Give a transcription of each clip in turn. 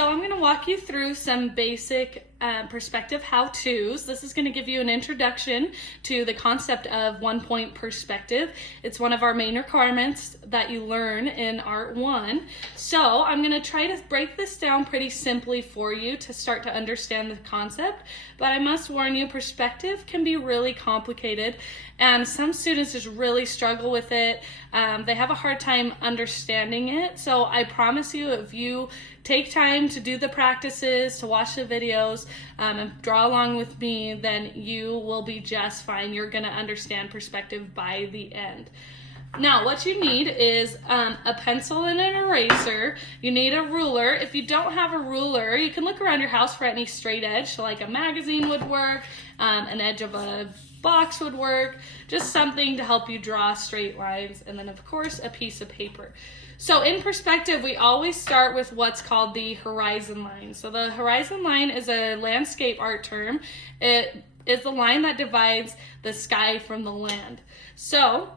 So I'm going to walk you through some basic perspective how-tos. This is going to give you an introduction to the concept of one-point perspective. It's one of our main requirements that you learn in Art 1. So I'm going to try to break this down pretty simply for you to start to understand the concept, but I must warn you, perspective can be really complicated, and some students just really struggle with it. They have a hard time understanding it, so I promise you, if you take time to do the practices, to watch the videos, and draw along with me, then you will be just fine. You're going to understand perspective by the end. Now, what you need is a pencil and an eraser. You need a ruler. If you don't have a ruler, you can look around your house for any straight edge. So like a magazine would work, an edge of a box would work, just something to help you draw straight lines, and then of course a piece of paper. So in perspective, we always start with what's called the horizon line. So the horizon line is a landscape art term. It is the line that divides the sky from the land. So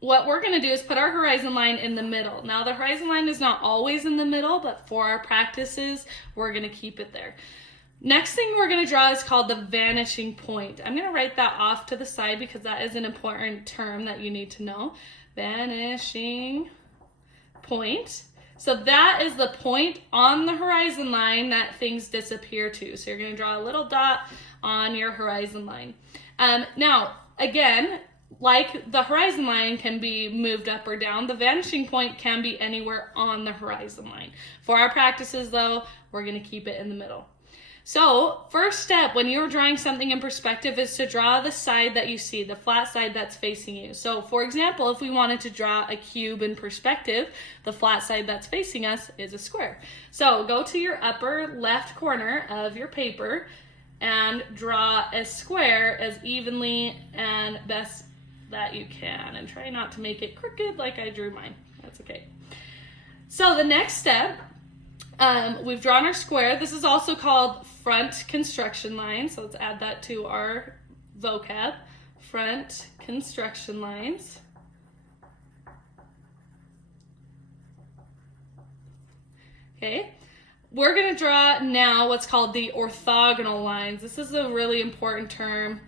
what we're going to do is put our horizon line in the middle. Now the horizon line is not always in the middle, but for our practices, we're going to keep it there. Next thing we're going to draw is called the vanishing point. I'm going to write that off to the side because that is an important term that you need to know. Vanishing point. So that is the point on the horizon line that things disappear to. So you're going to draw a little dot on your horizon line. Now, again, like the horizon line can be moved up or down, the vanishing point can be anywhere on the horizon line. For our practices though, we're going to keep it in the middle. So first step when you're drawing something in perspective is to draw the side that you see, the flat side that's facing you. So for example, if we wanted to draw a cube in perspective, the flat side that's facing us is a square. So go to your upper left corner of your paper and draw a square as evenly and best that you can, and try not to make it crooked like I drew mine. That's okay. So the next step, we've drawn our square. This is also called front construction line. So let's add that to our vocab. Front construction lines. Okay. We're going to draw now what's called the orthogonal lines. This is a really important term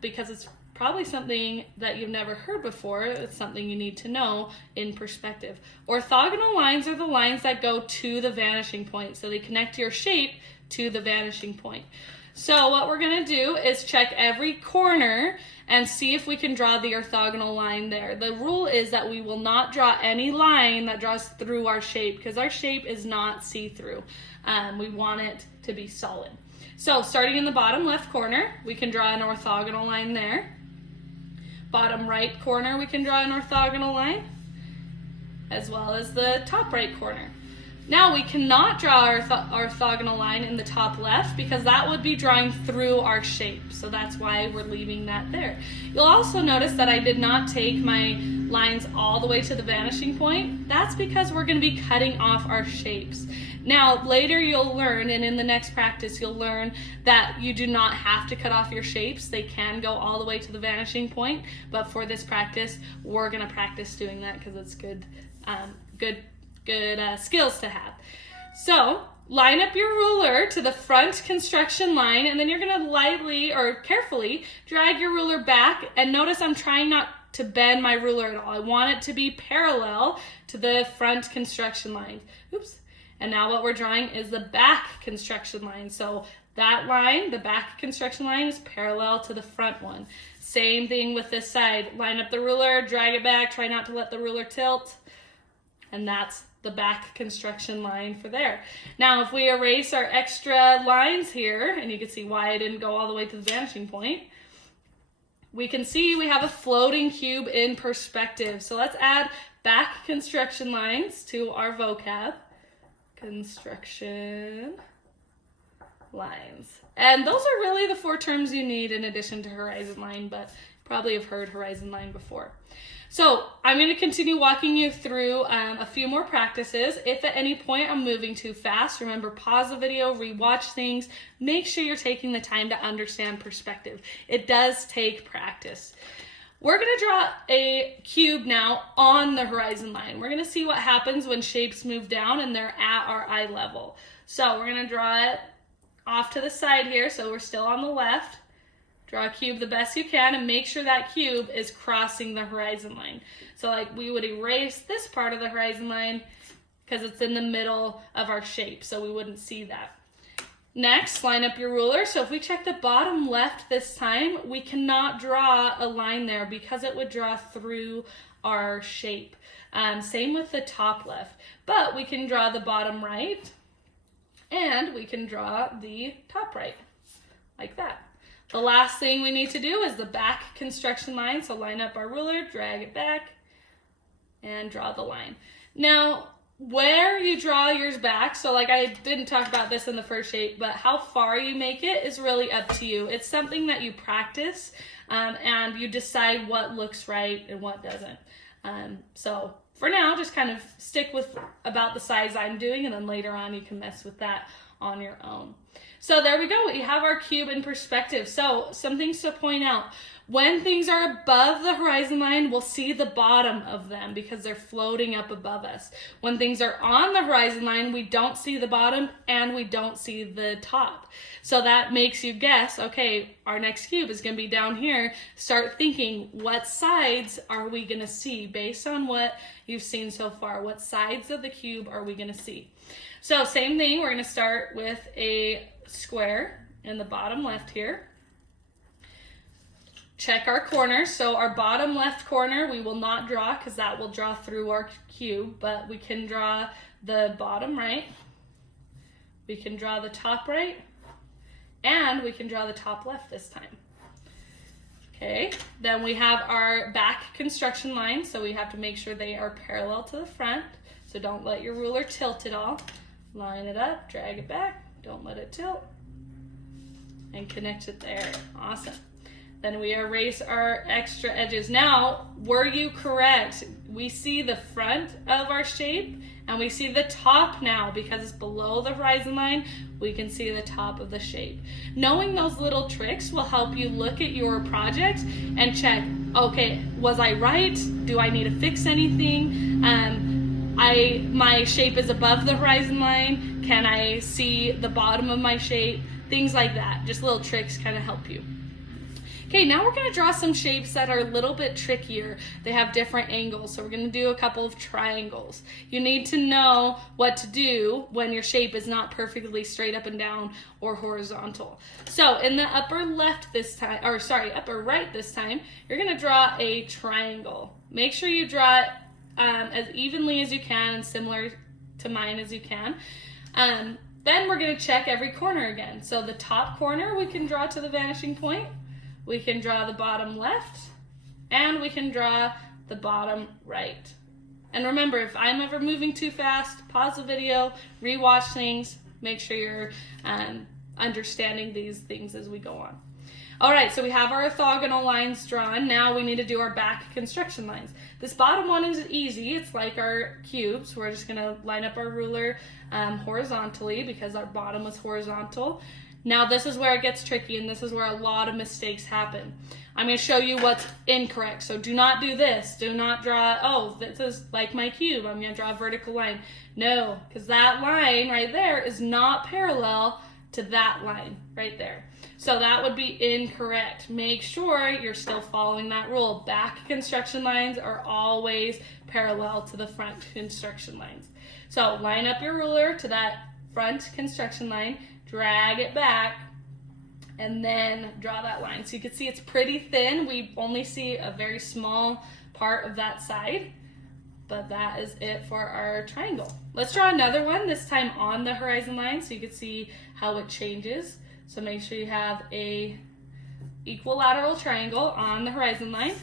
because it's probably something that you've never heard before. It's something you need to know in perspective. Orthogonal lines are the lines that go to the vanishing point. So they connect your shape to the vanishing point. So what we're going to do is check every corner and see if we can draw the orthogonal line there. The rule is that we will not draw any line that draws through our shape because our shape is not see-through. We want it to be solid. So starting in the bottom left corner, we can draw an orthogonal line there. Bottom right corner, we can draw an orthogonal line, as well as the top right corner. Now we cannot draw our orthogonal line in the top left because that would be drawing through our shape. So that's why we're leaving that there. You'll also notice that I did not take my lines all the way to the vanishing point. That's because we're going to be cutting off our shapes. Now, later you'll learn, and in the next practice, you'll learn that you do not have to cut off your shapes. They can go all the way to the vanishing point, but for this practice, we're going to practice doing that because it's good skills to have. So, line up your ruler to the front construction line, and then you're going to lightly or carefully drag your ruler back, and notice I'm trying not to bend my ruler at all. I want it to be parallel to the front construction line. Oops. And now what we're drawing is the back construction line. So that line, the back construction line, is parallel to the front one. Same thing with this side. Line up the ruler, drag it back, try not to let the ruler tilt. And that's the back construction line for there. Now if we erase our extra lines here, and you can see why I didn't go all the way to the vanishing point, we can see we have a floating cube in perspective. So let's add back construction lines to our vocab. Construction lines. And those are really the 4 terms you need in addition to horizon line, but you probably have heard horizon line before. So I'm going to continue walking you through a few more practices. If at any point I'm moving too fast, remember, pause the video, rewatch things. Make sure you're taking the time to understand perspective. It does take practice. We're going to draw a cube now on the horizon line. We're going to see what happens when shapes move down and they're at our eye level. So we're going to draw it off to the side here, so we're still on the left. Draw a cube the best you can and make sure that cube is crossing the horizon line. So like we would erase this part of the horizon line because it's in the middle of our shape, so we wouldn't see that. Next, line up your ruler. So if we check the bottom left this time, we cannot draw a line there because it would draw through our shape. Same with the top left, but we can draw the bottom right and we can draw the top right like that. The last thing we need to do is the back construction line. So line up our ruler, drag it back, and draw the line. Now, where you draw yours back, so like I didn't talk about this in the first shape, but how far you make it is really up to you. It's something that you practice and you decide what looks right and what doesn't. So for now, just kind of stick with about the size I'm doing, and then later on you can mess with that on your own. So there we go, we have our cube in perspective. So some things to point out. When things are above the horizon line, we'll see the bottom of them because they're floating up above us. When things are on the horizon line, we don't see the bottom and we don't see the top. So that makes you guess, okay, our next cube is going to be down here. Start thinking, what sides are we going to see based on what you've seen so far? What sides of the cube are we going to see? So same thing, we're going to start with a square in the bottom left here. Check our corners. So our bottom left corner we will not draw because that will draw through our cube, but we can draw the bottom right, we can draw the top right, and we can draw the top left this time. Okay, then we have our back construction lines, so we have to make sure they are parallel to the front. So don't let your ruler tilt at all. Line it up, drag it back, don't let it tilt, and connect it there. Awesome. Then we erase our extra edges. Now, were you correct? We see the front of our shape and we see the top now because it's below the horizon line. We can see the top of the shape. Knowing those little tricks will help you look at your project and check, okay, was I right? Do I need to fix anything? My shape is above the horizon line. Can I see the bottom of my shape? Things like that. Just little tricks kind of help you. Okay, now we're going to draw some shapes that are a little bit trickier. They have different angles, so we're going to do a couple of triangles. You need to know what to do when your shape is not perfectly straight up and down or horizontal. So in the upper left this time, or sorry, upper right this time, you're going to draw a triangle. Make sure you draw it as evenly as you can and similar to mine as you can. Then we're going to check every corner again. So the top corner we can draw to the vanishing point. We can draw the bottom left, and we can draw the bottom right. And remember, if I'm ever moving too fast, pause the video, rewatch things, make sure you're understanding these things as we go on. All right, so we have our orthogonal lines drawn. Now we need to do our back construction lines. This bottom one is easy. It's like our cubes. We're just gonna line up our ruler horizontally because our bottom was horizontal. Now this is where it gets tricky, and this is where a lot of mistakes happen. I'm going to show you what's incorrect. So do not do this. Do not draw, oh, this is like my cube. I'm going to draw a vertical line. No, because that line right there is not parallel to that line right there. So that would be incorrect. Make sure you're still following that rule. Back construction lines are always parallel to the front construction lines. So line up your ruler to that front construction line. Drag it back, and then draw that line. So you can see it's pretty thin. We only see a very small part of that side, but that is it for our triangle. Let's draw another one, this time on the horizon line, so you can see how it changes. So make sure you have a equilateral triangle on the horizon line.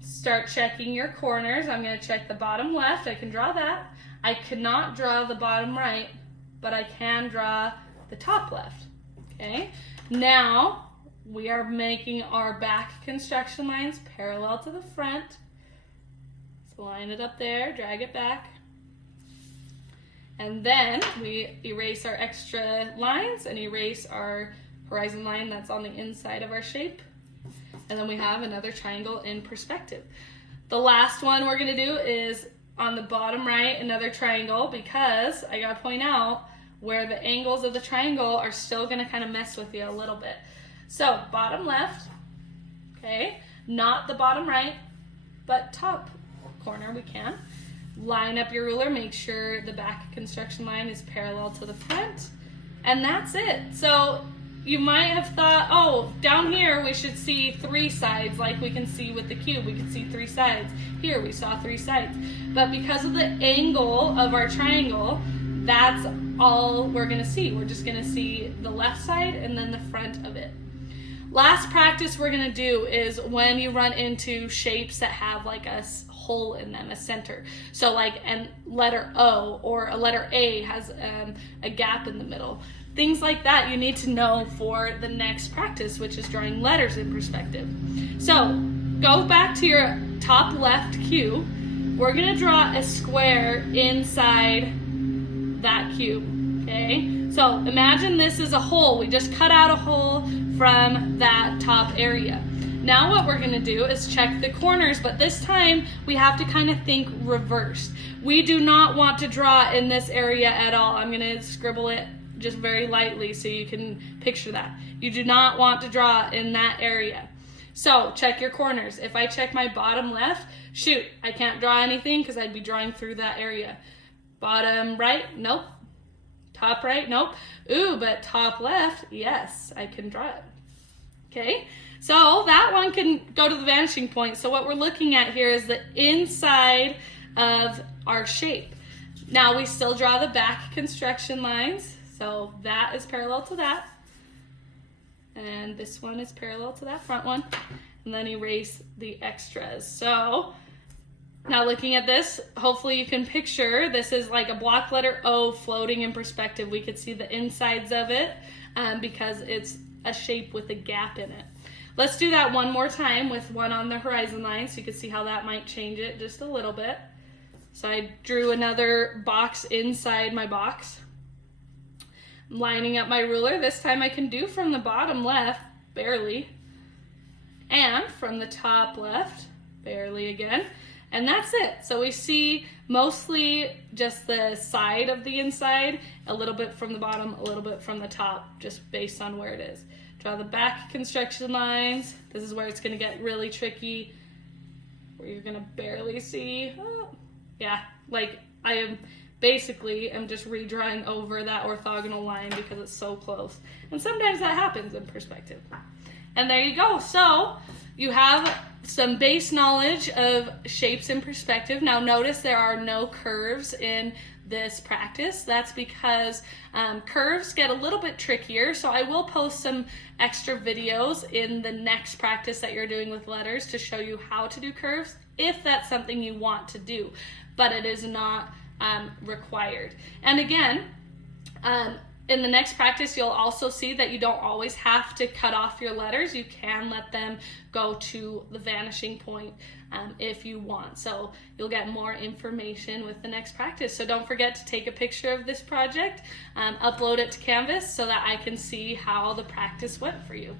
Start checking your corners. I'm going to check the bottom left. I can draw that. I cannot draw the bottom right, but I can draw the top left, okay? Now, we are making our back construction lines parallel to the front. So line it up there, drag it back. And then we erase our extra lines and erase our horizon line that's on the inside of our shape. And then we have another triangle in perspective. The last one we're gonna do is on the bottom right, another triangle, because I gotta point out where the angles of the triangle are still gonna kind of mess with you a little bit. So bottom left, okay, not the bottom right, but top corner we can. Line up your ruler, make sure the back construction line is parallel to the front, and that's it. So you might have thought, oh, down here we should see 3 sides like we can see with the cube. We can see 3 sides. Here we saw 3 sides. But because of the angle of our triangle, that's all we're gonna see. We're just gonna see the left side and then the front of it. Last practice we're gonna do is when you run into shapes that have like a hole in them, a center. So like a letter O or a letter A has a gap in the middle. Things like that you need to know for the next practice, which is drawing letters in perspective. So go back to your top left cube. We're gonna draw a square inside that cube, okay? So imagine this is a hole. We just cut out a hole from that top area. Now what we're gonna do is check the corners, but this time we have to kind of think reversed. We do not want to draw in this area at all. I'm gonna scribble it just very lightly so you can picture that. You do not want to draw in that area. So check your corners. If I check my bottom left, shoot, I can't draw anything because I'd be drawing through that area. Bottom right, nope. Top right, nope. Ooh, but top left, yes, I can draw it. Okay, so that one can go to the vanishing point. So what we're looking at here is the inside of our shape. Now we still draw the back construction lines. So that is parallel to that. And this one is parallel to that front one. And then erase the extras. So now looking at this, hopefully you can picture this is like a block letter O floating in perspective. We could see the insides of it because it's a shape with a gap in it. Let's do that one more time with one on the horizon line so you can see how that might change it just a little bit. So I drew another box inside my box. I'm lining up my ruler. This time I can do from the bottom left, barely, and from the top left, barely again. And that's it. So we see mostly just the side of the inside, a little bit from the bottom, a little bit from the top, just based on where it is. Draw the back construction lines. This is where it's gonna get really tricky, where you're gonna barely see. Oh, yeah, like I am basically I'm just redrawing over that orthogonal line because it's so close. And sometimes that happens in perspective. And there you go. So you have some base knowledge of shapes in perspective. Now notice there are no curves in this practice. That's because curves get a little bit trickier. So I will post some extra videos in the next practice that you're doing with letters to show you how to do curves if that's something you want to do. But it is not required. And again, in the next practice, you'll also see that you don't always have to cut off your letters. You can let them go to the vanishing point if you want. So you'll get more information with the next practice. So don't forget to take a picture of this project, upload it to Canvas so that I can see how the practice went for you.